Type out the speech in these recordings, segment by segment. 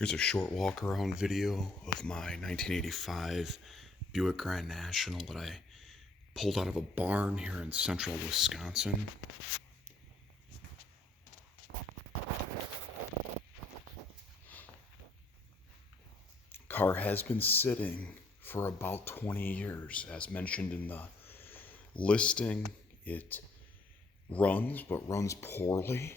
Here's a short walk around video of my 1985 Buick Grand National that I pulled out of a barn here in central Wisconsin. Car has been sitting for about 20 years. As mentioned in the listing, it runs, but runs poorly.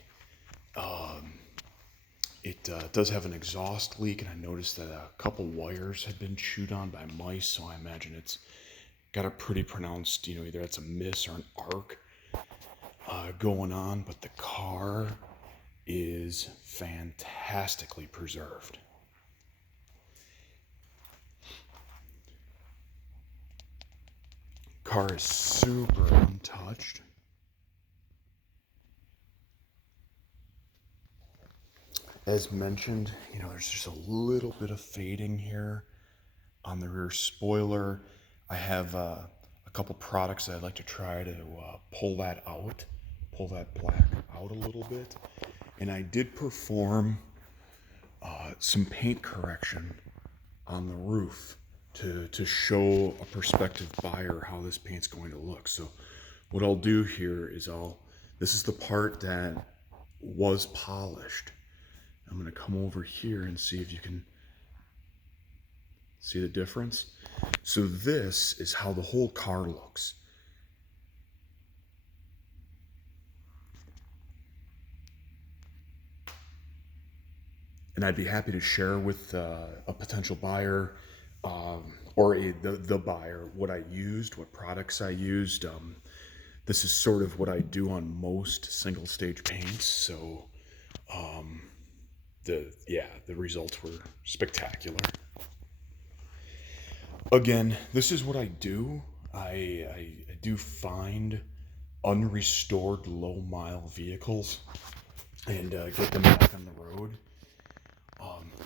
It does have an exhaust leak, and I noticed that a couple wires had been chewed on by mice, so I imagine it's got a pretty pronounced, either it's a miss or an arc going on, but the car is fantastically preserved. Car is super untouched. As mentioned, there's just a little bit of fading here on the rear spoiler. I have a couple products that I'd like to try to pull that black out a little bit. And I did perform some paint correction on the roof to show a prospective buyer how this paint's going to look. So what I'll do here is this is the part that was polished. I'm going to come over here and see if you can see the difference. So this is how the whole car looks. And I'd be happy to share with a potential buyer or the buyer what products I used. This is sort of what I do on most single stage paints. So the results were spectacular. Again, this is what I do. I do find unrestored low mile vehicles and get them back on the road.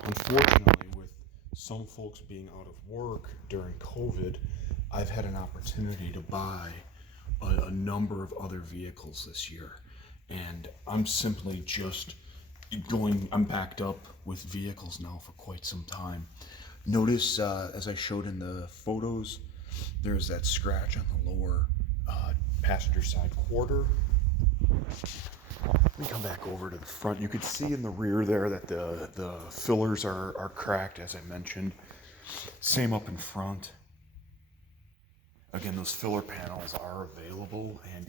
Unfortunately, with some folks being out of work during COVID, I've had an opportunity to buy a number of other vehicles this year. And I'm simply just I'm backed up with vehicles now for quite some time. Notice, as I showed in the photos, there's that scratch on the lower passenger side quarter. Let me come back over to the front. You could see in the rear there that the fillers are cracked, as I mentioned. Same up in front. Again, those filler panels are available and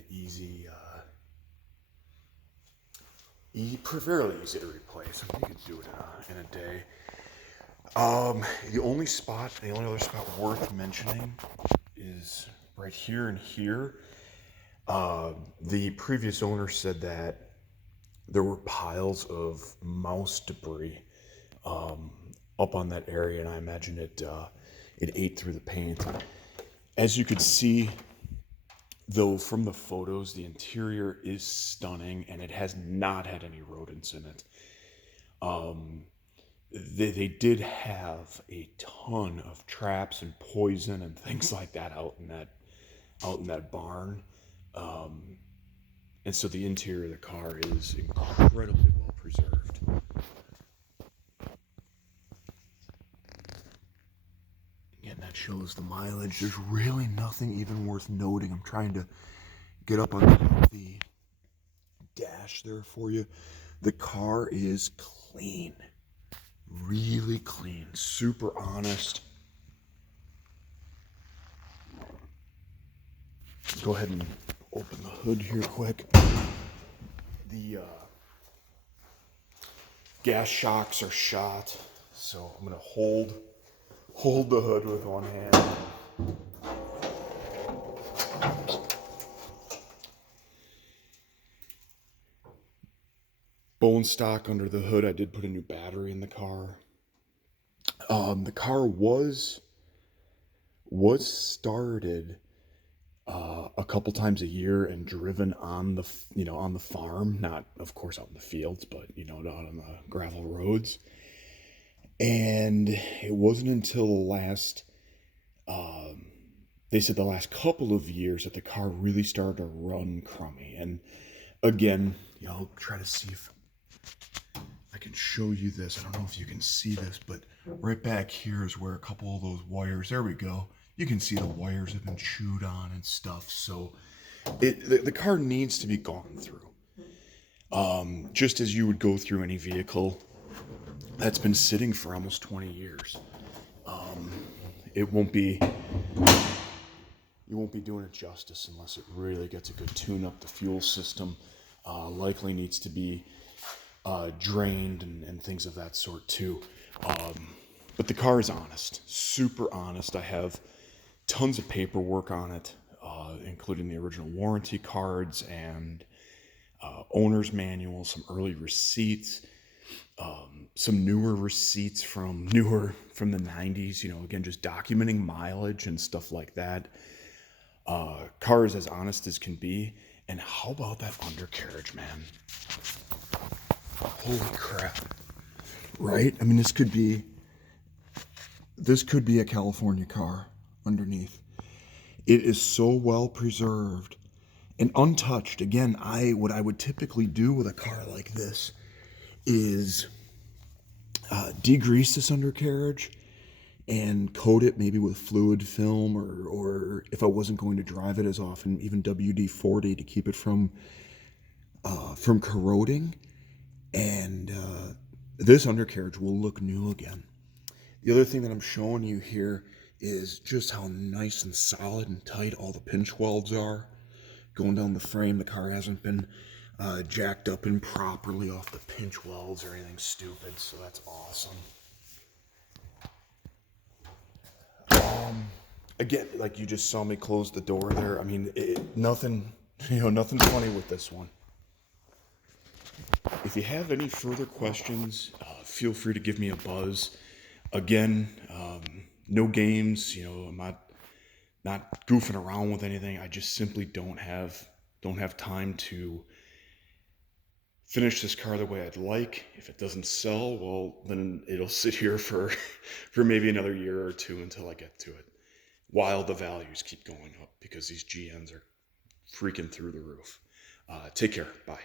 fairly easy to replace. I think you could do it in a day. The only other spot worth mentioning is right here and here. The previous owner said that there were piles of mouse debris up on that area, and I imagine it ate through the paint. As you could see, though, from the photos, the interior is stunning, and it has not had any rodents in it. They did have a ton of traps and poison and things like that out in that barn. And so the interior of the car is incredibly well preserved. Again, that shows the mileage. There's really nothing even worth noting. I'm trying to get up on the dash there for you. The car is clean. Really clean. Super honest. Go ahead and open the hood here quick. The gas shocks are shot, so I'm gonna hold the hood with one hand. Bone stock under the hood. I did put a new battery in the car. The car was started a couple times a year and driven on the farm, not of course out in the fields, but out on the gravel roads. And it wasn't until they said the last couple of years that the car really started to run crummy. And again, I'll try to see if I can show you this. I don't know if you can see this, but right back here is where a couple of those wires, there we go. You can see the wires have been chewed on and stuff. So the car needs to be gone through. Just as you would go through any vehicle that's been sitting for almost 20 years. It won't be, you won't be doing it justice unless it really gets a good tune up. The fuel system likely needs to be drained and things of that sort too. But the car is honest, super honest. I have tons of paperwork on it, including the original warranty cards and owner's manual, some early receipts, some newer receipts from the 90s, again, just documenting mileage and stuff like that. Car is as honest as can be. And how about that undercarriage, man? Holy crap. Right? I mean, this could be a California car underneath. It is so well preserved and untouched. Again, what I would typically do with a car like this is degrease this undercarriage and coat it maybe with fluid film, or if I wasn't going to drive it as often, even WD-40 to keep it from corroding. And this undercarriage will look new again. The other thing that I'm showing you here is just how nice and solid and tight all the pinch welds are going down the frame. The car hasn't been jacked up improperly off the pinch welds or anything stupid, so that's awesome. Again, like you just saw me close the door there. I mean, nothing funny with this one. If you have any further questions, feel free to give me a buzz. Again, no games. I'm not goofing around with anything. I just simply don't have time to finish this car the way I'd like. If it doesn't sell, well, then it'll sit here for maybe another year or two until I get to it, while the values keep going up because these GNs are freaking through the roof. Take care. Bye.